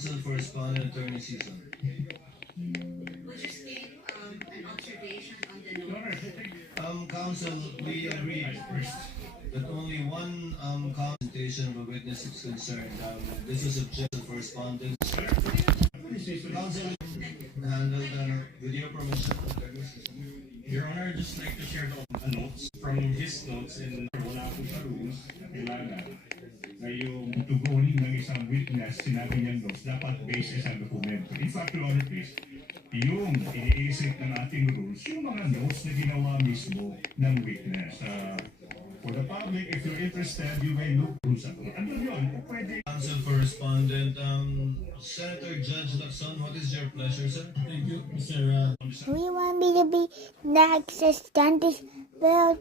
Council for Respondent Attorney season. We'll just take an observation on the note. Council, we agreed that only one presentation of a witness is concerned. This is objection for respondents. Council handled with your permission. Your Honor, I'd just like to share the notes from his notes in wala po sa rules na kailangan na yung tugunin ng isang witness, sinabi niyang notes, dapat based sa dokumento. In fact, Your Honor, please, yung iniisip ng ating rules, yung mga notes na ginawa mismo ng witness. For the public, if you're interested, you may look rules at all. Ano yun? O pwede. Council for Respondent, Senator Judge Lacson, what is your pleasure, sir? Thank you, Mr. We want me to be the assistant build